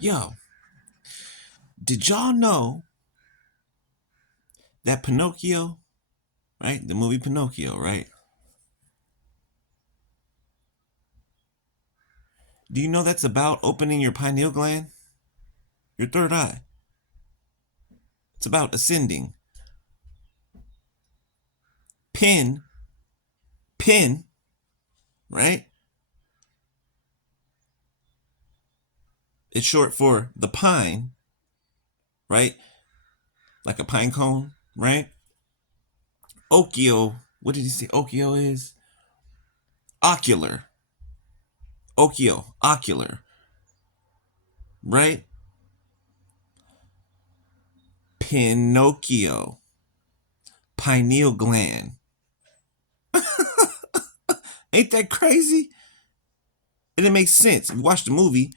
Yo, did y'all know that Pinocchio, right? The movie Pinocchio, right? Do you know that's about opening your pineal gland, your third eye? It's about ascending. Pin, pin, right? It's short for the pine, right? Like a pine cone, right? Occhio, what did he say Occhio is? Ocular. Occhio, ocular, right? Pinocchio, pineal gland. Ain't that crazy? And it makes sense. If you watch the movie,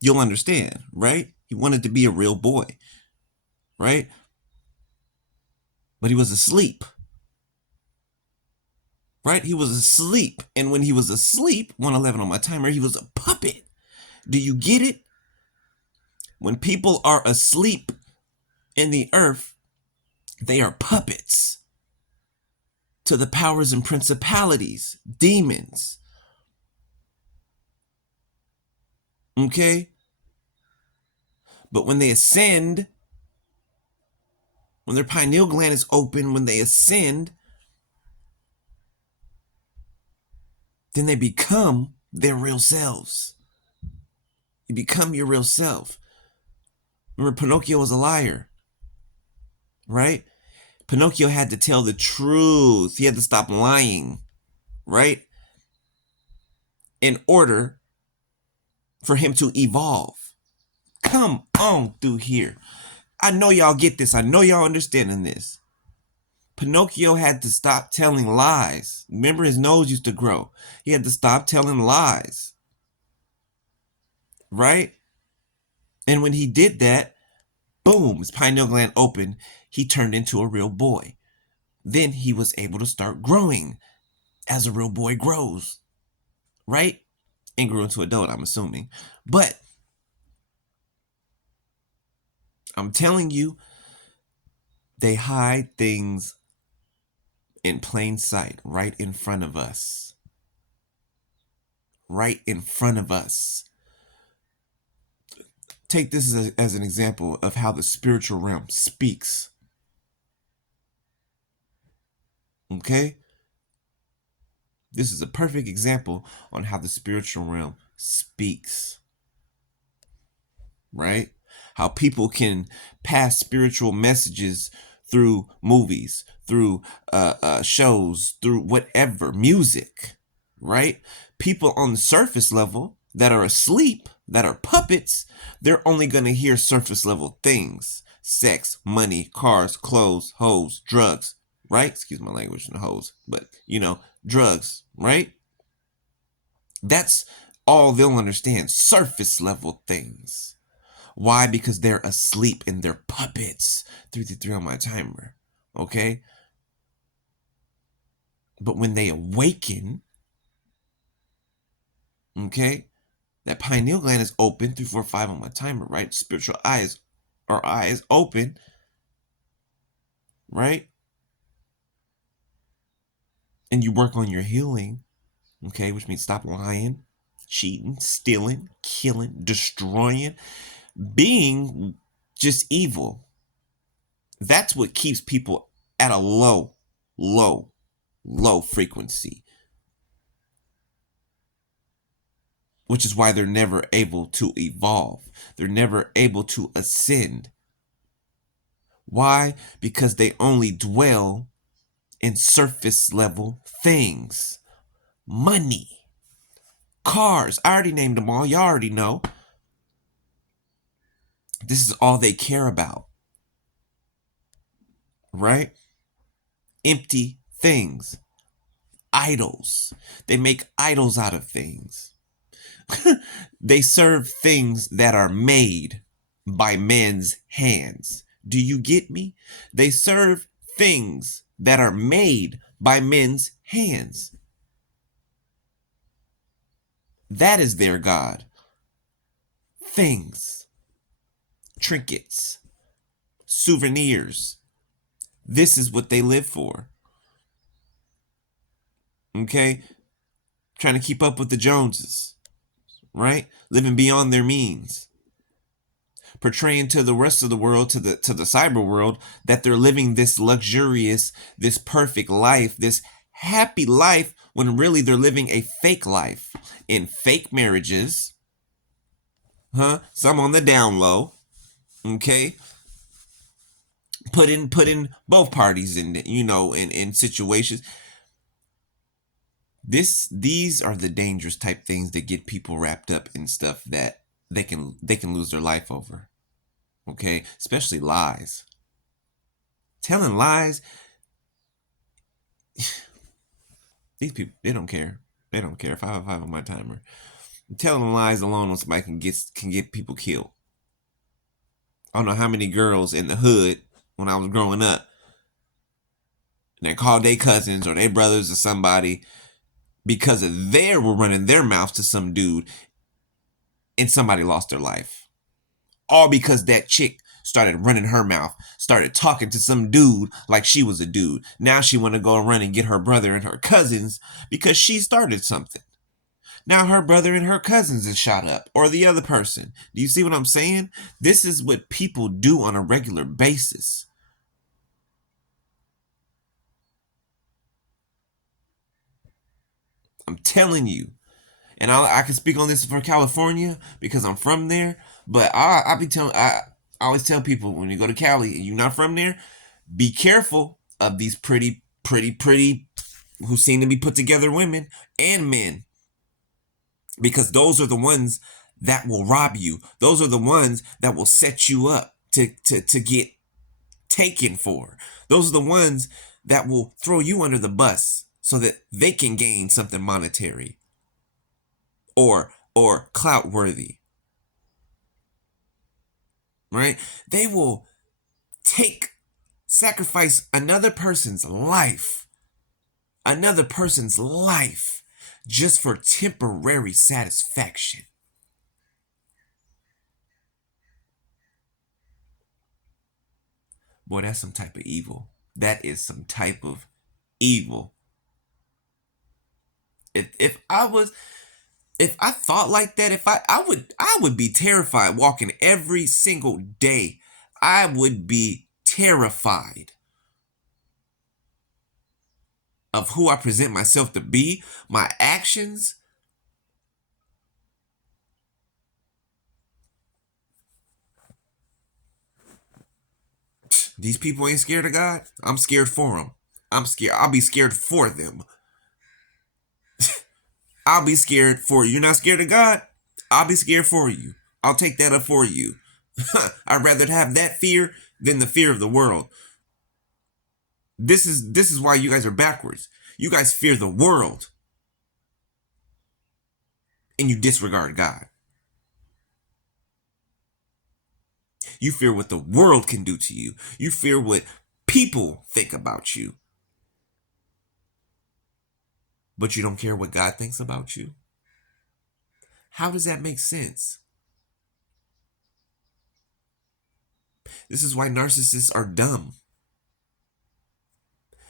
you'll understand, right? He wanted to be a real boy, right? But he was asleep, right? He was asleep. And when he was asleep, 111 on my timer, he was a puppet. Do you get it? When people are asleep in the earth, they are puppets to the powers and principalities, demons. Okay? But when they ascend, when their pineal gland is open, when they ascend, then they become their real selves. You become your real self. Remember, Pinocchio was a liar, right? Pinocchio had to tell the truth. He had to stop lying, right? In order for him to evolve. Come on through here. I know y'all get this. I know y'all understanding this. Pinocchio had to stop telling lies. Remember, his nose used to grow. He had to stop telling lies, right? And when he did that, boom, his pineal gland opened. He turned into a real boy. Then he was able to start growing as a real boy grows, right? And grew into adult, I'm assuming. But I'm telling you, they hide things in plain sight, right in front of us. Right in front of us. Take this as an example of how the spiritual realm speaks. Okay? This is a perfect example on how the spiritual realm speaks. Right? How people can pass spiritual messages through movies, through shows, through whatever, music, right? People on the surface level that are asleep, that are puppets, they're only going to hear surface level things. Sex, money, cars, clothes, hoes, drugs, right? Excuse my language, and hoes, but drugs, right? That's all they'll understand, surface level things. Why? Because they're asleep and they're puppets. 333 on my timer. Okay? But when they awaken, okay, that pineal gland is open. 345 on my timer, right? Spiritual eyes, our eyes open, right? And you work on your healing, okay, which means stop lying, cheating, stealing, killing, destroying, being just evil. That's what keeps people at a low frequency, which is why they're never able to evolve. They're never able to ascend. Why? Because they only dwell in surface level things. Money, cars. I already named them all. Y'all already know. This is all they care about. Right? Empty things. Idols. They make idols out of things. They serve things that are made by men's hands. Do you get me? They serve things that are made by men's hands. That is their God. things, trinkets, souvenirs. This is what they live for. Okay? Trying to keep up with the Joneses, right? Living beyond their means. Portraying to the rest of the world, to the cyber world, that they're living this luxurious, this perfect life, this happy life, when really they're living a fake life in fake marriages, some on the down low, okay, put in both parties in situations. These are the dangerous type things that get people wrapped up in stuff that they can lose their life over. Okay, especially lies. Telling lies. These people, they don't care. They don't care. If I have five on my timer, telling lies alone on somebody can get people killed. I don't know how many girls in the hood when I was growing up, and they called their cousins or their brothers or somebody because of they were running their mouth to some dude, and somebody lost their life. All because that chick started running her mouth, started talking to some dude like she was a dude. Now she want to go run and get her brother and her cousins because she started something. Now her brother and her cousins is shot up, or the other person. Do you see what I'm saying? This is what people do on a regular basis. I'm telling you. And I can speak on this for California because I'm from there. But I always tell people, when you go to Cali and you're not from there, be careful of these pretty who seem to be put together women and men, because those are the ones that will rob you. Those are the ones that will set you up to get taken for. Those are the ones that will throw you under the bus so that they can gain something monetary or clout worthy. Right? They will sacrifice another person's life just for temporary satisfaction. Boy, that's some type of evil. That is some type of evil. If I thought like that, if I would be terrified walking every single day. I would be terrified of who I present myself to be, my actions. These people ain't scared of God. I'm scared for them. I'm scared. I'll be scared for them. I'll be scared for you. You're not scared of God? I'll be scared for you. I'll take that up for you. I'd rather have that fear than the fear of the world. This is why you guys are backwards. You guys fear the world and you disregard God. You fear what the world can do to you. You fear what people think about you. But you don't care what God thinks about you. How does that make sense? This is why narcissists are dumb.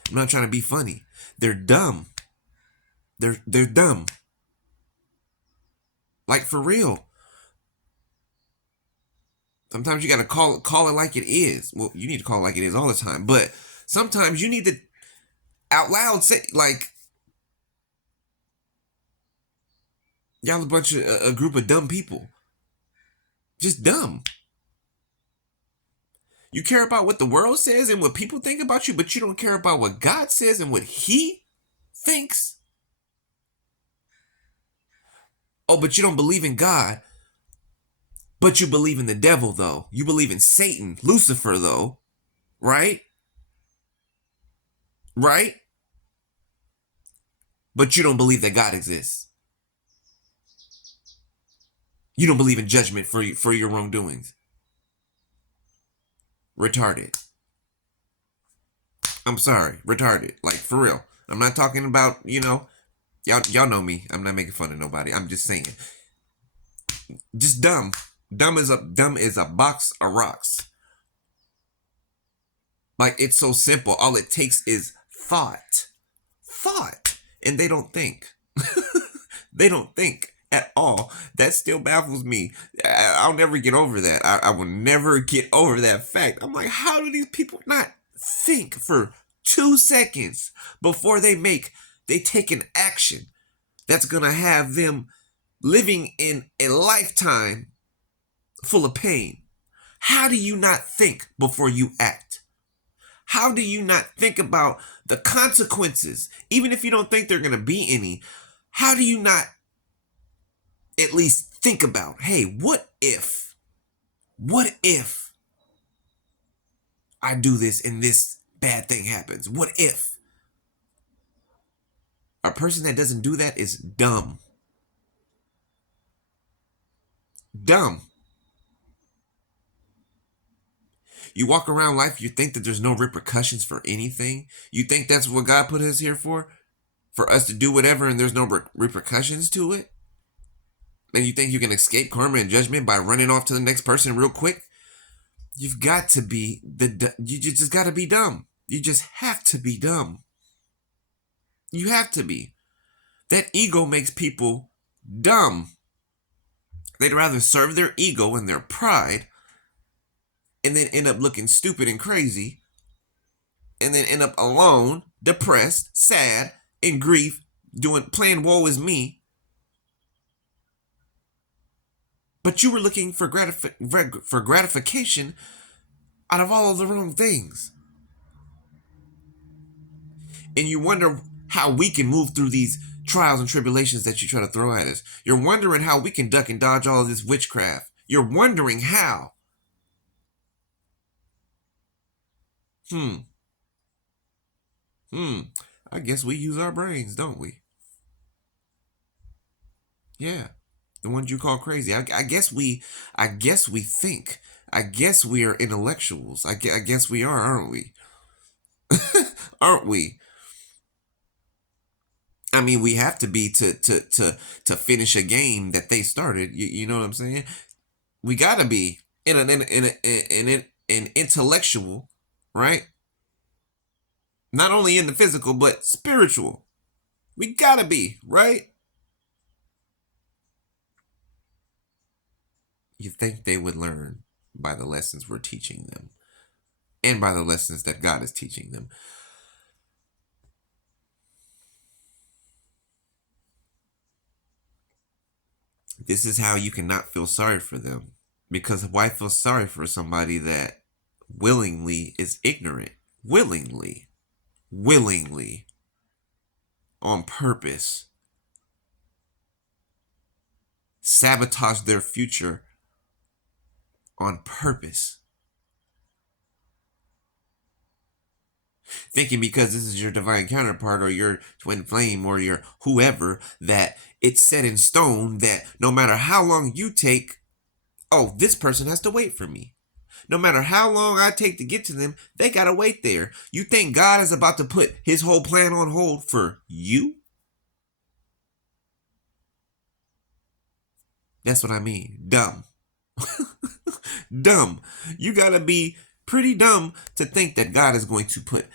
I'm not trying to be funny. They're dumb. They're dumb. Like, for real. Sometimes you gotta call it like it is. Well, you need to call it like it is all the time. But sometimes you need to out loud say, like, y'all a group of dumb people. Just dumb. You care about what the world says and what people think about you, but you don't care about what God says and what He thinks. Oh, but you don't believe in God. But you believe in the devil, though. You believe in Satan, Lucifer, though. Right? Right? But you don't believe that God exists. You don't believe in judgment for your wrongdoings. Retarded. I'm sorry, retarded. Like, for real. I'm not talking about, y'all know me. I'm not making fun of nobody. I'm just saying. Just dumb. Dumb is a box of rocks. Like, it's so simple. All it takes is thought, and they don't think. They don't think at all. That still baffles me. I'll never get over that. I will never get over that fact. I'm like, how do these people not think for 2 seconds before they take an action that's gonna have them living in a lifetime full of pain? How do you not think before you act? How do you not think about the consequences, even if you don't think there are going to be any? How do you not at least think about, hey, what if I do this and this bad thing happens? What if? A person that doesn't do that is dumb. Dumb. You walk around life, you think that there's no repercussions for anything. You think that's what God put us here for us to do whatever, and there's no repercussions to it. And you think you can escape karma and judgment by running off to the next person real quick? You've got to be you just got to be dumb. You just have to be dumb. You have to be. That ego makes people dumb. They'd rather serve their ego and their pride and then end up looking stupid and crazy and then end up alone, depressed, sad, in grief, playing woe is me. But you were looking for gratification out of all of the wrong things. And you wonder how we can move through these trials and tribulations that you try to throw at us. You're wondering how we can duck and dodge all of this witchcraft. You're wondering how. I guess we use our brains, don't we? Yeah. The ones you call crazy. I guess we think. I guess we are intellectuals. I guess we are, aren't we? Aren't we? I mean, we have to be to finish a game that they started. You know what I'm saying? We gotta be an intellectual, right? Not only in the physical but spiritual. We gotta be, right? You think they would learn by the lessons we're teaching them and by the lessons that God is teaching them. This is how you cannot feel sorry for them. Because why feel sorry for somebody that willingly is ignorant? Willingly, on purpose, sabotage their future on purpose. Thinking because this is your divine counterpart or your twin flame or your whoever that it's set in stone that no matter how long you take, oh, this person has to wait for me. No matter how long I take to get to them, they gotta wait there. You think God is about to put his whole plan on hold for you? That's what I mean. Dumb. Dumb. You gotta be pretty dumb to think that God is going to put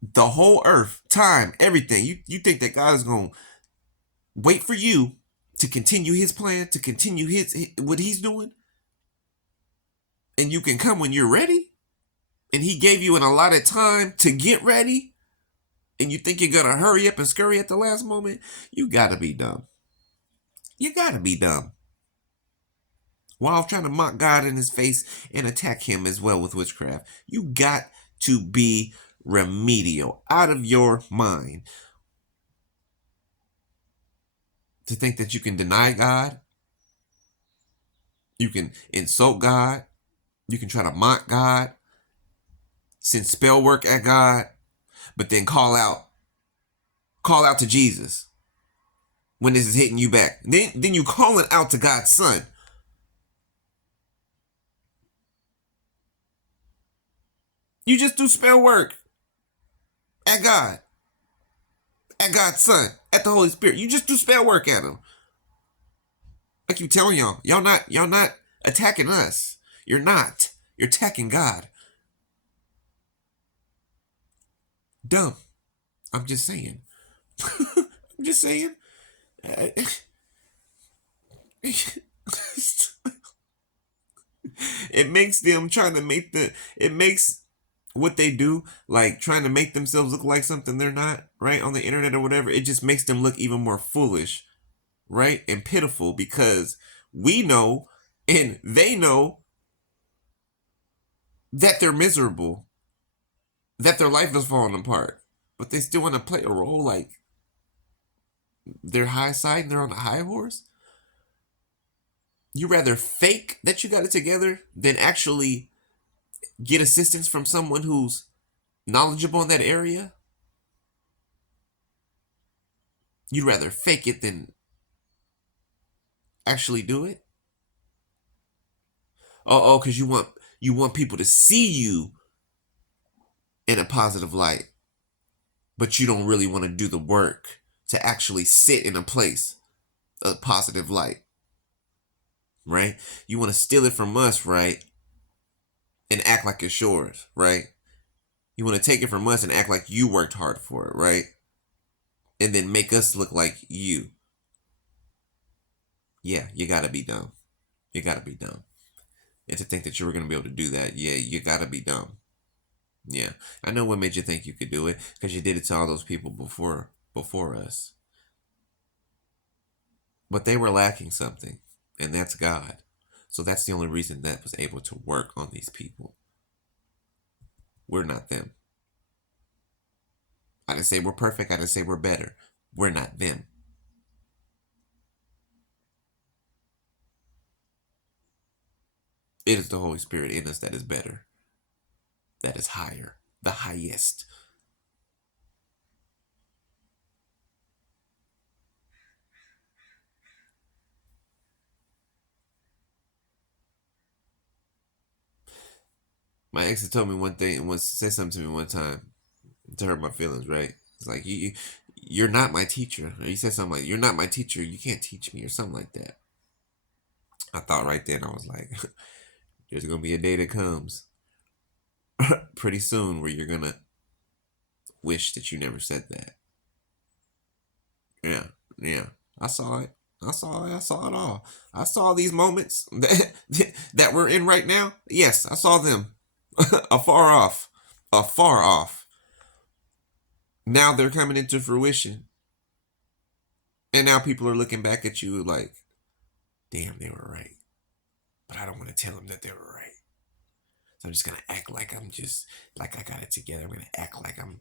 the whole earth, time, everything. You think that God is going to wait for you to continue his plan, to continue what he's doing? And you can come when you're ready? And he gave you an allotted time to get ready? And you think you're going to hurry up and scurry at the last moment? You got to be dumb. You got to be dumb. While trying to mock God in his face and attack him as well with witchcraft. You got to be remedial, out of your mind. To think that you can deny God, you can insult God, you can try to mock God, send spell work at God, but then call out to Jesus when this is hitting you back. Then you calling out to God's son. You just do spell work at God, at God's son, at the Holy Spirit. You just do spell work at him. I keep telling y'all, y'all not attacking us. You're not. You're attacking God. Dumb. I'm just saying. I'm just saying. It makes them trying to make the. It makes what they do, like trying to make themselves look like something they're not, right, on the internet or whatever. It just makes them look even more foolish, right, and pitiful, because we know and they know that they're miserable, that their life is falling apart, but they still want to play a role like they're high side and they're on a high horse. You rather fake that you got it together than actually get assistance from someone who's knowledgeable in that area. You'd rather fake it than actually do it. Oh, because you want people to see you in a positive light, but you don't really want to do the work to actually sit in a place of positive light, right? You want to steal it from us, right? And act like it's yours, right? You want to take it from us and act like you worked hard for it, right? And then make us look like you. Yeah, you gotta be dumb. You gotta be dumb. And to think that you were gonna be able to do that, yeah, you gotta be dumb. Yeah, I know what made you think you could do it, because you did it to all those people before us. But they were lacking something, and that's God. So that's the only reason that was able to work on these people. We're not them. I didn't say we're perfect. I didn't say we're better. We're not them. It is the Holy Spirit in us that is better, that is higher, the highest. My ex had told me one thing, once said something to me one time to hurt my feelings, right? It's like, you're not my teacher. Or he said something like, you're not my teacher. You can't teach me, or something like that. I thought right then, I was like, there's going to be a day that comes pretty soon where you're going to wish that you never said that. Yeah, yeah. I saw it. I saw it. I saw it all. I saw these moments that we're in right now. Yes, I saw them afar off. Afar off. Now they're coming into fruition. And now people are looking back at you like, damn, they were right. But I don't want to tell them that they were right. So I'm just gonna act like I'm just like I got it together. I'm gonna act like I'm,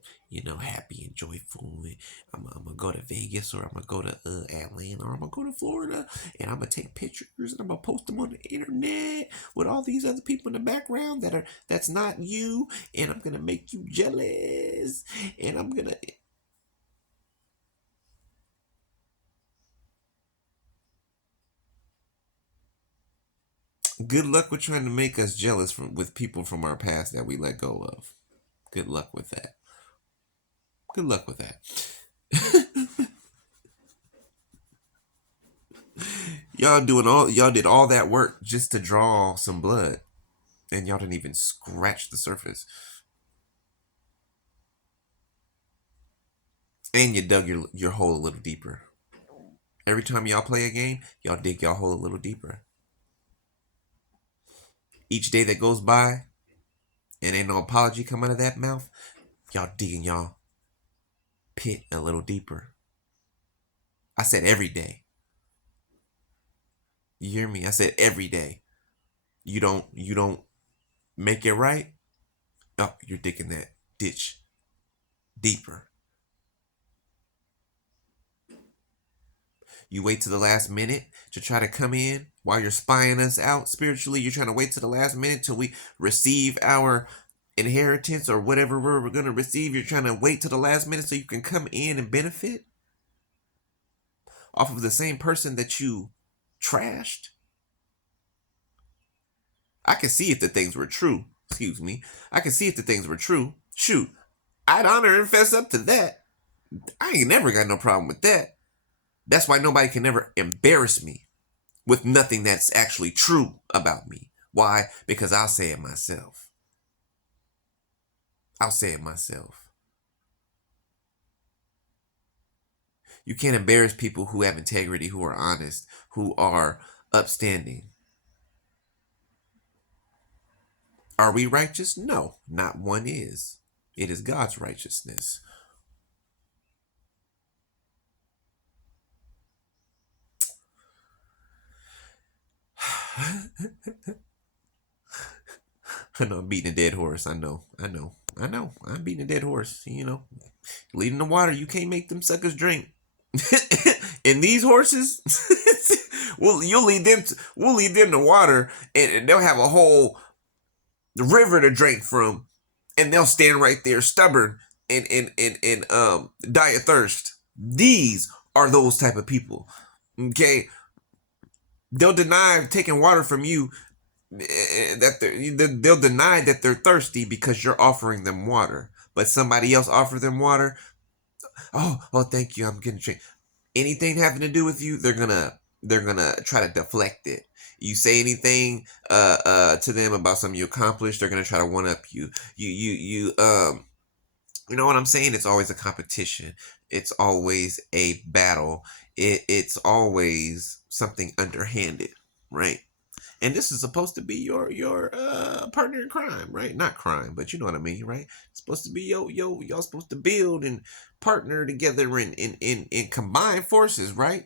happy and joyful. And I'm gonna go to Vegas, or I'm gonna go to Atlanta, or I'm gonna go to Florida, and I'm gonna take pictures and I'm gonna post them on the internet with all these other people in the background that's not you, and I'm gonna make you jealous, and I'm gonna. Good luck with trying to make us jealous with people from our past that we let go of. Good luck with that. Good luck with that. Y'all did all that work just to draw some blood, and y'all didn't even scratch the surface. And you dug your hole a little deeper. Every time y'all play a game, y'all dig y'all hole a little deeper. Each day that goes by and ain't no apology come out of that mouth, y'all digging y'all pit a little deeper. I said every day. You hear me? I said every day. You don't make it right. Oh, you're digging that ditch deeper. You wait to the last minute to try to come in while you're spying us out spiritually. You're trying to wait to the last minute till we receive our inheritance or whatever we're going to receive. You're trying to wait to the last minute so you can come in and benefit off of the same person that you trashed. I can see if the things were true. Excuse me. I can see if the things were true. Shoot, I'd honor and fess up to that. I ain't never got no problem with that. That's why nobody can never embarrass me with nothing that's actually true about me. Why? Because I'll say it myself. I'll say it myself. You can't embarrass people who have integrity, who are honest, who are upstanding. Are we righteous? No, not one is. It is God's righteousness. I know I'm beating a dead horse. I know. I'm beating a dead horse. Leading the water, you can't make them suckers drink. And these horses, we'll lead them to water, and they'll have a whole river to drink from, and they'll stand right there stubborn and die of thirst. These are those type of people. Okay, they'll deny taking water from you. They'll deny that they're thirsty because you're offering them water, but somebody else offer them water. Oh, thank you. I'm getting drink. Anything having to do with you, they're gonna try to deflect it. You say anything to them about something you accomplished, they're gonna try to one up you. You know what I'm saying? It's always a competition. It's always a battle. It's always something underhanded, right? And this is supposed to be your partner in crime, right? Not crime, but you know what I mean, right? It's supposed to be y'all supposed to build and partner together in combine forces, right?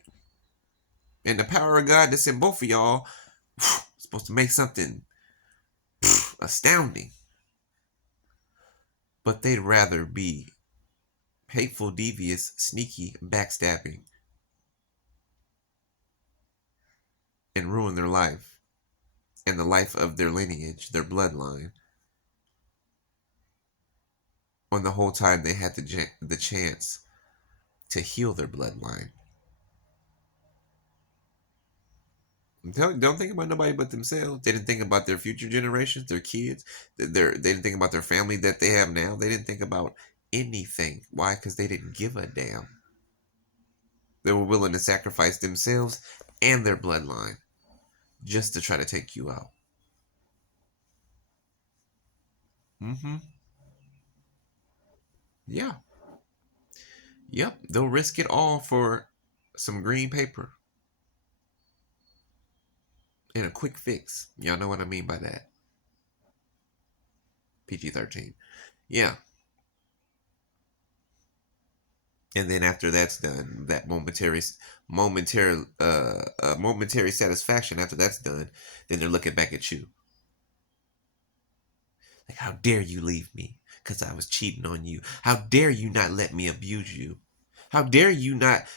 And the power of God that's in both of y'all supposed to make something astounding. But they'd rather be hateful, devious, sneaky, backstabbing, and ruin their life and the life of their lineage, their bloodline, when the whole time they had the chance to heal their bloodline. Don't think about nobody but themselves. They didn't think about their future generations, their kids. They didn't think about their family that they have now. They didn't think about anything. Why? Because they didn't give a damn. They were willing to sacrifice themselves and their bloodline just to try to take you out. Mm-hmm. Yeah. Yep. They'll risk it all for some green paper and a quick fix. Y'all know what I mean by that. PG-13. Yeah. And then after that's done, that momentary satisfaction. After that's done, then they're looking back at you like, how dare you leave me because I was cheating on you? How dare you not let me abuse you? How dare you not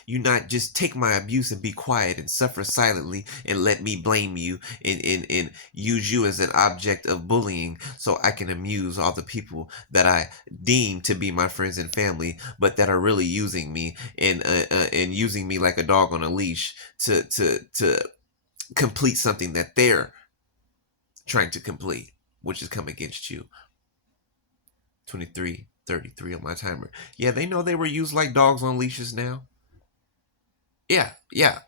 just take my abuse and be quiet and suffer silently and let me blame you and use you as an object of bullying so I can amuse all the people that I deem to be my friends and family, but that are really using me and using me like a dog on a leash to complete something that they're trying to complete, which is come against you. 23:33 on my timer. Yeah, they know they were used like dogs on leashes now. Yeah.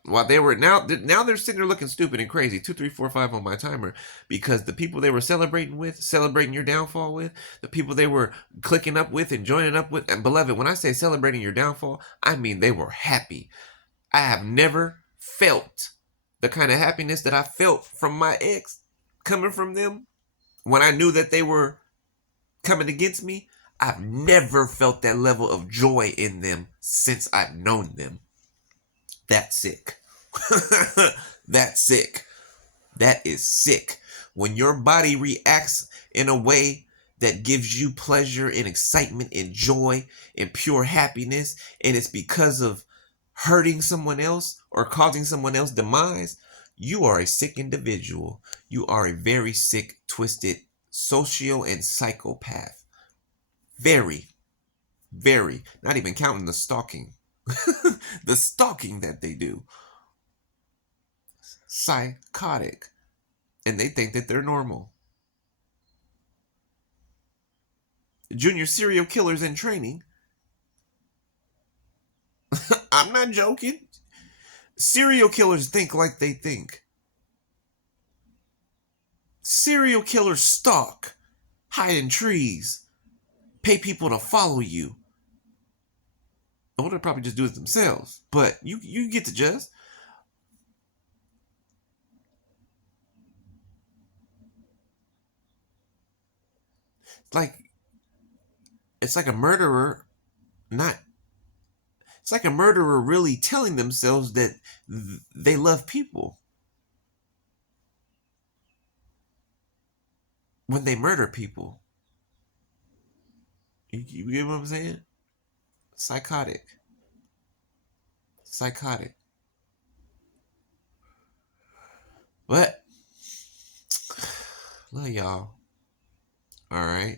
While they were now they're sitting there looking stupid and crazy. 2345 on my timer because the people they were celebrating your downfall with, the people they were clicking up with and joining up with, and beloved, when I say celebrating your downfall, I mean they were happy. I have never felt the kind of happiness that I felt from my ex coming from them when I knew that they were coming against me. I've never felt that level of joy in them since I've known them. That's sick. That's sick. That is sick. When your body reacts in a way that gives you pleasure and excitement and joy and pure happiness, and it's because of hurting someone else or causing someone else demise, you are a sick individual. You are a very sick, twisted, socio and psychopath. Very, very. Not even counting the stalking. The stalking that they do. Psychotic. And they think that they're normal. Junior serial killers in training. I'm not joking. Serial killers think like they think. Serial killers stalk, hide in trees, pay people to follow you. Or they probably just do it themselves. But you get the gist. It's like it's like a murderer not it's like a murderer really telling themselves that they love people when they murder people. You get what I'm saying? Psychotic. Psychotic. But love y'all. All right.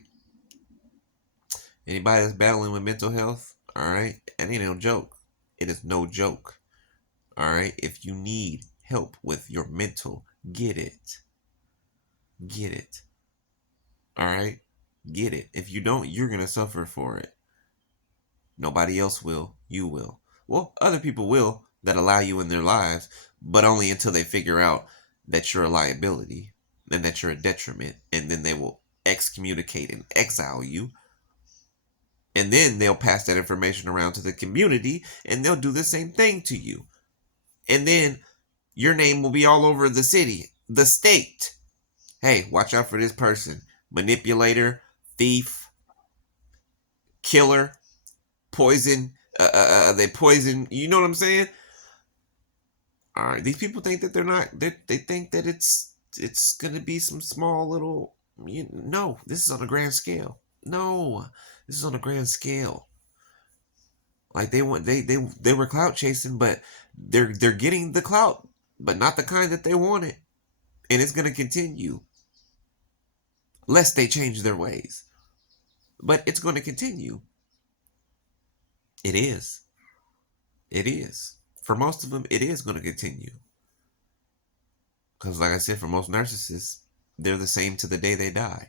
Anybody that's battling with mental health, all right, it ain't no joke. It is no joke. All right. If you need help with your mental, get it. Get it. All right. Get it. If you don't, you're gonna suffer for it. Nobody else will. You will. Well, other people will that allow you in their lives, but only until they figure out that you're a liability and that you're a detriment, and then they will excommunicate and exile you. And then they'll pass that information around to the community and they'll do the same thing to you. And then your name will be all over the city, the state. Hey, watch out for this person. Manipulator, thief, killer, poison. They poison. You know what I'm saying? All right. These people think that they're not. They think that it's gonna be some small little. No, this is on a grand scale. No, this is on a grand scale. Like they were clout chasing, but they're getting the clout, but not the kind that they wanted, and it's gonna continue, lest they change their ways. But it's gonna continue. It is. It is. For most of them, it is gonna continue. Because, like I said, for most narcissists, they're the same to the day they die.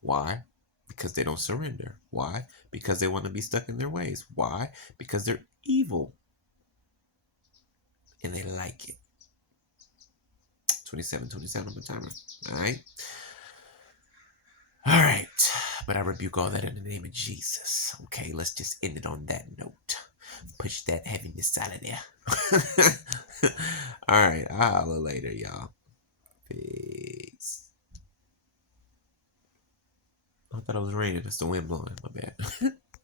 Why? Because they don't surrender. Why? Because they want to be stuck in their ways. Why? Because they're evil and they like it. 27 on the timer. All right. All right. But I rebuke all that in the name of Jesus. Okay, let's just end it on that note. Push that heaviness out of there. All right. I'll holler later, y'all. Peace. I thought it was raining. That's the wind blowing. My bad.